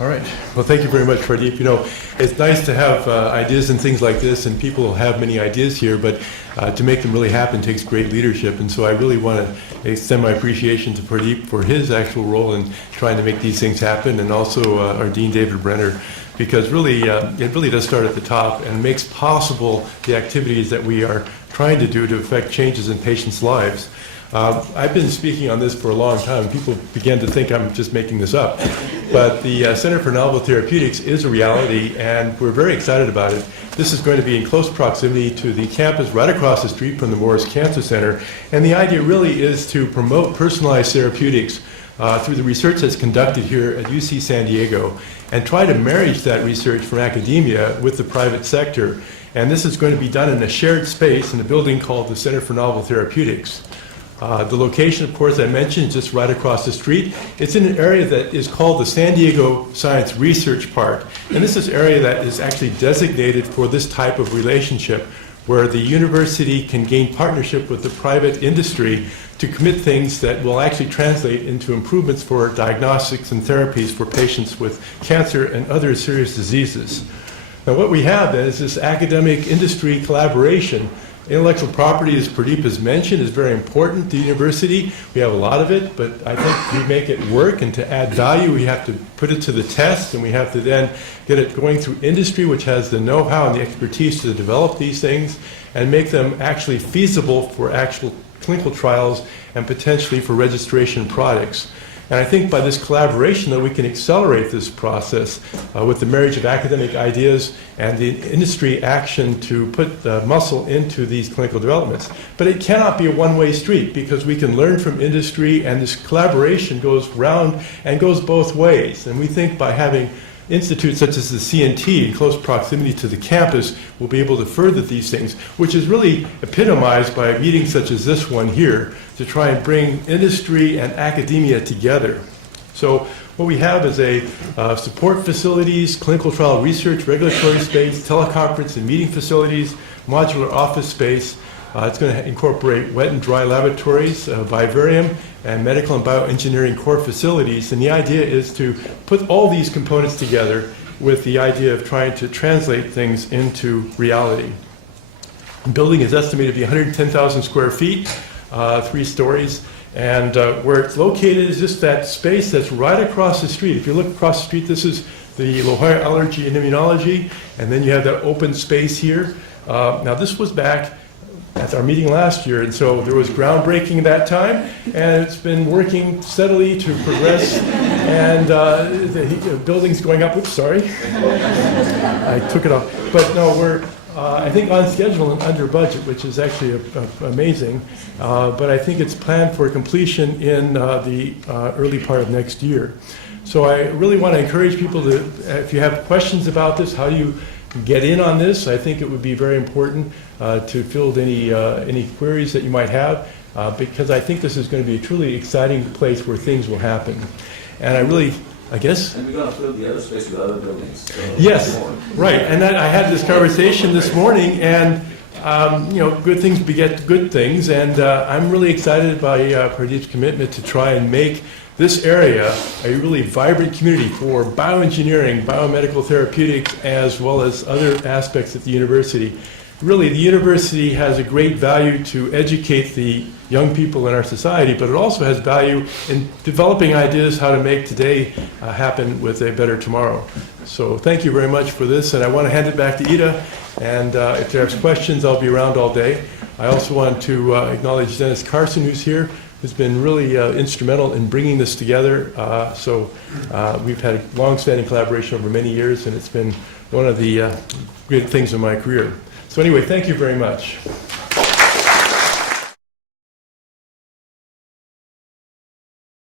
All right. Well, thank you very much, Pradeep. You know, it's nice to have ideas and things like this, and people have many ideas here, but to make them really happen takes great leadership. And so I really want to extend my appreciation to Pradeep for his actual role in trying to make these things happen, and also our Dean, David Brenner, because really, it really does start at the top and makes possible the activities that we are trying to do to affect changes in patients' lives. I've been speaking on this for a long time. People began to think I'm just making this up. But the Center for Novel Therapeutics is a reality, and we're very excited about it. This is going to be in close proximity to the campus right across the street from the Morris Cancer Center. And the idea really is to promote personalized therapeutics through the research that's conducted here at UC San Diego, and try to marry that research from academia with the private sector. And this is going to be done in a shared space in a building called the Center for Novel Therapeutics. The location, of course, I mentioned, is just right across the street. It's in an area that is called the San Diego Science Research Park. And this is an area that is actually designated for this type of relationship, where the university can gain partnership with the private industry to commit things that will actually translate into improvements for diagnostics and therapies for patients with cancer and other serious diseases. Now, what we have is this academic industry collaboration. Intellectual property, as Pradeep has mentioned, is very important to the university. We have a lot of it, but I think to make it work and to add value, we have to put it to the test, and we have to then get it going through industry, which has the know-how and the expertise to develop these things and make them actually feasible for actual clinical trials and potentially for registration products. And I think by this collaboration, though, we can accelerate this process with the marriage of academic ideas and the industry action to put the muscle into these clinical developments. But it cannot be a one-way street, because we can learn from industry, and this collaboration goes round and goes both ways. And we think by having institutes such as the CNT in close proximity to the campus will be able to further these things, which is really epitomized by meetings such as this one here to try and bring industry and academia together. So what we have is a support facilities, clinical trial research, regulatory space, teleconference and meeting facilities, modular office space. It's going to incorporate wet and dry laboratories, vivarium, and medical and bioengineering core facilities. And the idea is to put all these components together with the idea of trying to translate things into reality. The building is estimated to be 110,000 square feet, 3 stories. And where it's located is just that space that's right across the street. If you look across the street, this is the La Jolla Allergy and Immunology, and then you have that open space here. Now, this was back at our meeting last year, and so there was groundbreaking at that time, and it's been working steadily to progress, and the building's going up. Oops, sorry. I took it off. But no, we're, I think, on schedule and under budget, which is actually amazing, but I think it's planned for completion in the early part of next year. So I really want to encourage people to, if you have questions about this, how do you get in on this? I think it would be very important to field any queries that you might have, because I think this is going to be a truly exciting place where things will happen. And I really, I guess. And we're going to fill the other space with other buildings. So yes, right. And then I had this conversation this morning, and you know, good things beget good things, and I'm really excited by Pradeep's commitment to try and make this area a really vibrant community for bioengineering, biomedical therapeutics, as well as other aspects at the university. Really, the university has a great value to educate the young people in our society, but it also has value in developing ideas how to make today happen with a better tomorrow. So thank you very much for this, and I want to hand it back to Ida, and if there's questions, I'll be around all day. I also want to acknowledge Dennis Carson, who's here, who's been really instrumental in bringing this together. We've had a long-standing collaboration over many years, and it's been one of the great things in my career. So anyway, thank you very much.